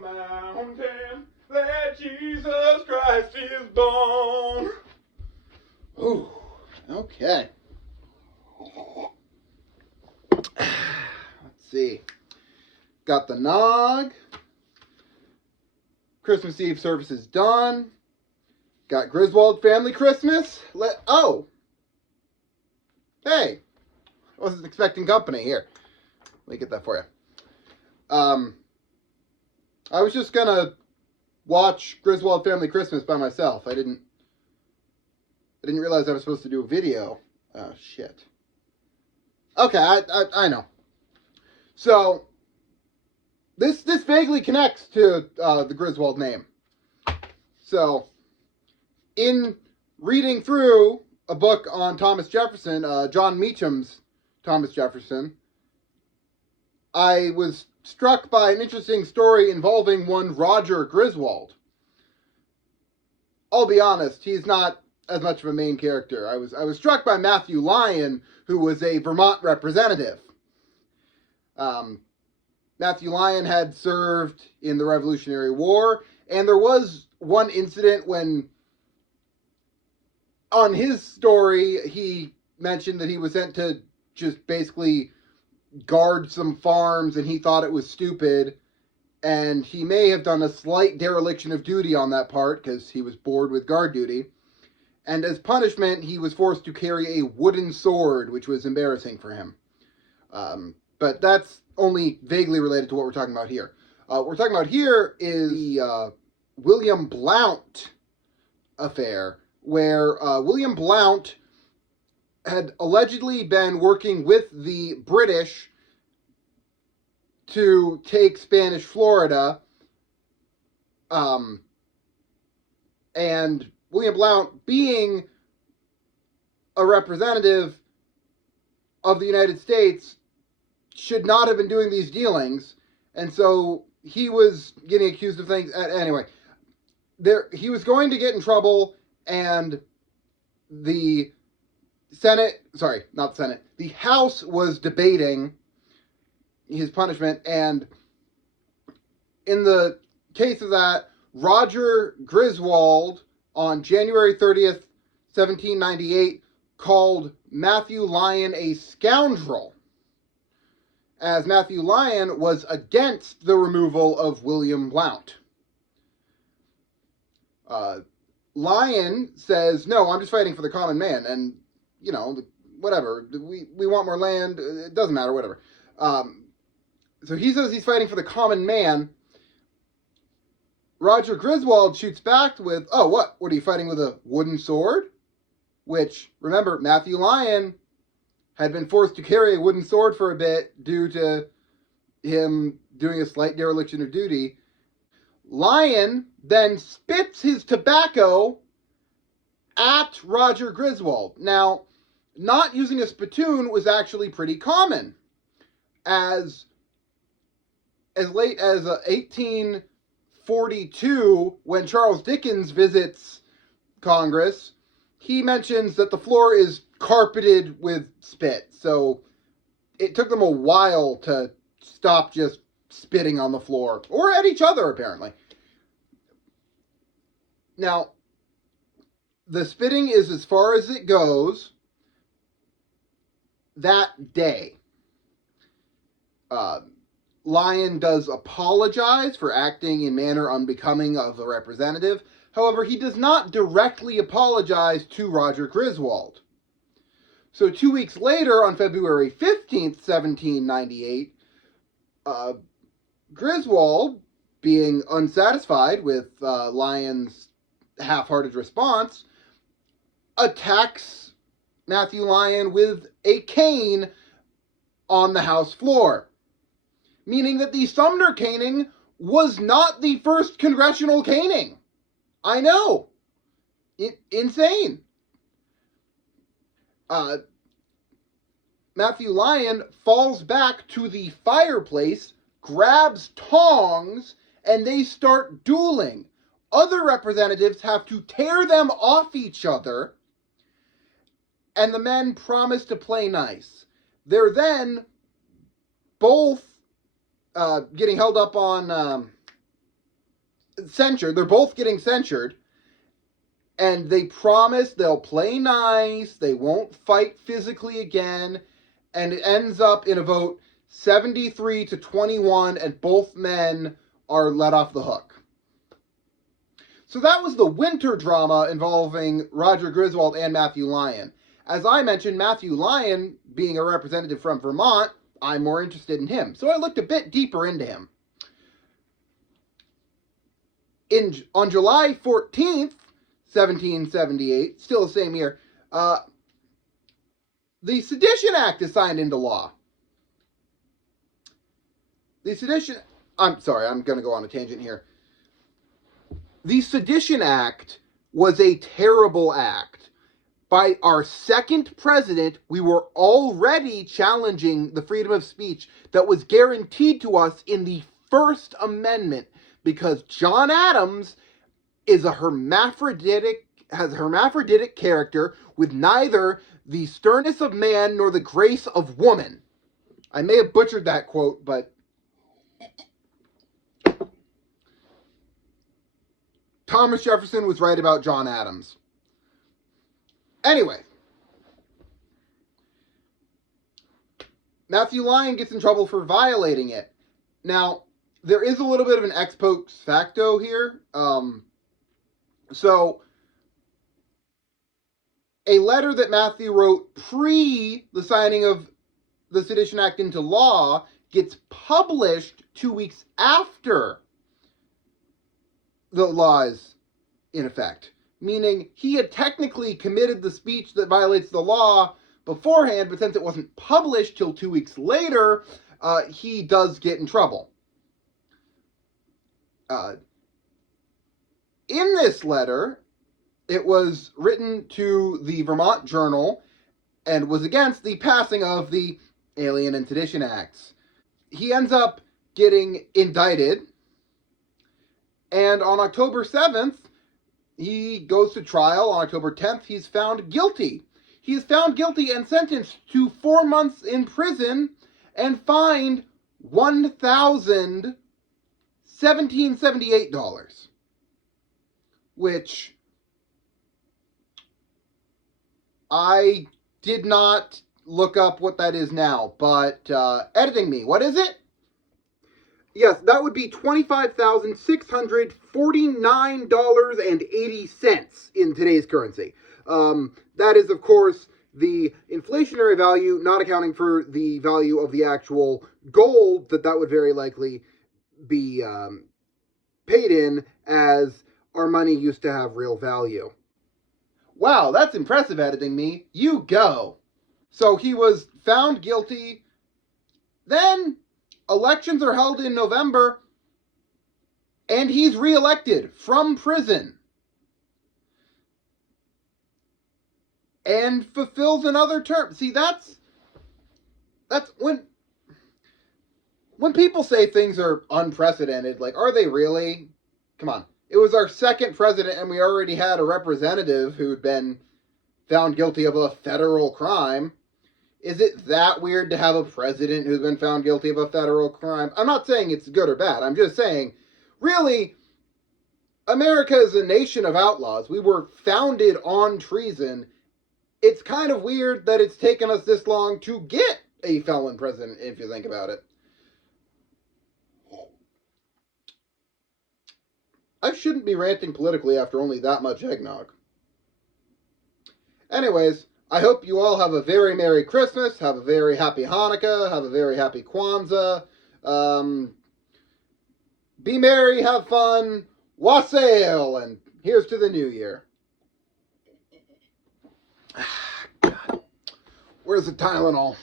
the mountain that Jesus Christ is born. Ooh, okay. Let's see. Got the nog. Christmas Eve service is done. Got Griswold family Christmas. Hey. I wasn't expecting company. Here. Let me get that for you. I was just gonna watch Griswold family Christmas by myself. I didn't realize I was supposed to do a video. Oh, shit. Okay, I know. So, this vaguely connects to the Griswold name. So, in reading through a book on Thomas Jefferson, John Meacham's Thomas Jefferson, I was struck by an interesting story involving one Roger Griswold. I'll be honest, he's not as much of a main character. I was struck by Matthew Lyon, who was a Vermont representative. Matthew Lyon had served in the Revolutionary War, and there was one incident when, on his story, he mentioned that he was sent to just basically guard some farms, and he thought it was stupid, and he may have done a slight dereliction of duty on that part, because he was bored with guard duty, and as punishment, he was forced to carry a wooden sword, which was embarrassing for him. But that's only vaguely related to what we're talking about here. What we're talking about here is the William Blount affair, where William Blount had allegedly been working with the British to take Spanish Florida, and William Blount, being a representative of the United States, should not have been doing these dealings, and so he was getting accused of things. Anyway, he was going to get in trouble, and the the House was debating his punishment, and in the case of that, Roger Griswold, on January 30th, 1798, called Matthew Lyon a scoundrel, as Matthew Lyon was against the removal of William Blount. Lyon says, no, I'm just fighting for the common man, and, you know, whatever, we want more land, it doesn't matter, whatever. So he says he's fighting for the common man. Roger Griswold shoots back with, oh, what are you fighting with, a wooden sword? Which, remember, Matthew Lyon had been forced to carry a wooden sword for a bit due to him doing a slight dereliction of duty. Lyon then spits his tobacco at Roger Griswold. Now, not using a spittoon was actually pretty common. As late as 1842, when Charles Dickens visits Congress, he mentions that the floor is carpeted with spit. So it took them a while to stop just spitting on the floor, or at each other, apparently. Now, the spitting is as far as it goes that day. Lyon does apologize for acting in manner unbecoming of a representative. However, he does not directly apologize to Roger Griswold. So 2 weeks later, on February 15th, 1798, Griswold, being unsatisfied with Lyon's half-hearted response, attacks Matthew Lyon with a cane on the House floor, meaning that the Sumner caning was not the first congressional caning. I know. Insane. Matthew Lyon falls back to the fireplace, grabs tongs, and they start dueling. Other representatives have to tear them off each other, and the men promise to play nice. They're then both getting held up on censured. They're both getting censured. And they promise they'll play nice. They won't fight physically again. And it ends up in a vote 73-21, and both men are let off the hook. So that was the winter drama involving Roger Griswold and Matthew Lyon. As I mentioned, Matthew Lyon, being a representative from Vermont, I'm more interested in him. So I looked a bit deeper into him. On July 14th, 1778, still the same year, the Sedition Act is signed into law. I'm sorry, I'm going to go on a tangent here. The Sedition Act was a terrible act. By our second president, we were already challenging the freedom of speech that was guaranteed to us in the First Amendment, because John Adams is has a hermaphroditic character with neither the sternness of man nor the grace of woman. I may have butchered that quote, but Thomas Jefferson was right about John Adams. Anyway, Matthew Lyon gets in trouble for violating it. Now, there is a little bit of an ex post facto here. So, a letter that Matthew wrote pre the signing of the Sedition Act into law gets published 2 weeks after the law is in effect. Meaning he had technically committed the speech that violates the law beforehand, but since it wasn't published till 2 weeks later, he does get in trouble. In this letter, it was written to the Vermont Journal and was against the passing of the Alien and Sedition Acts. He ends up getting indicted, and on October 7th, he goes to trial. On October 10th, he's found guilty. He is found guilty and sentenced to 4 months in prison and fined $1,778, which I did not look up what that is now, but editing me, what is it? Yes, that would be $25,649.80 in today's currency. That is, of course, the inflationary value, not accounting for the value of the actual gold that would very likely be paid in, as our money used to have real value. Wow, that's impressive, editing me. You go. So he was found guilty. Then elections are held in November, and he's reelected from prison and fulfills another term. See, that's when people say things are unprecedented, like, are they really? Come on. It was our second president, and we already had a representative who'd been found guilty of a federal crime. Is it that weird to have a president who's been found guilty of a federal crime? I'm not saying it's good or bad. I'm just saying, really, America is a nation of outlaws. We were founded on treason. It's kind of weird that it's taken us this long to get a felon president, if you think about it. I shouldn't be ranting politically after only that much eggnog. Anyways, I hope you all have a very Merry Christmas, have a very Happy Hanukkah, have a very Happy Kwanzaa. Be merry, have fun, wassail, and here's to the new year. God. Where's the Tylenol?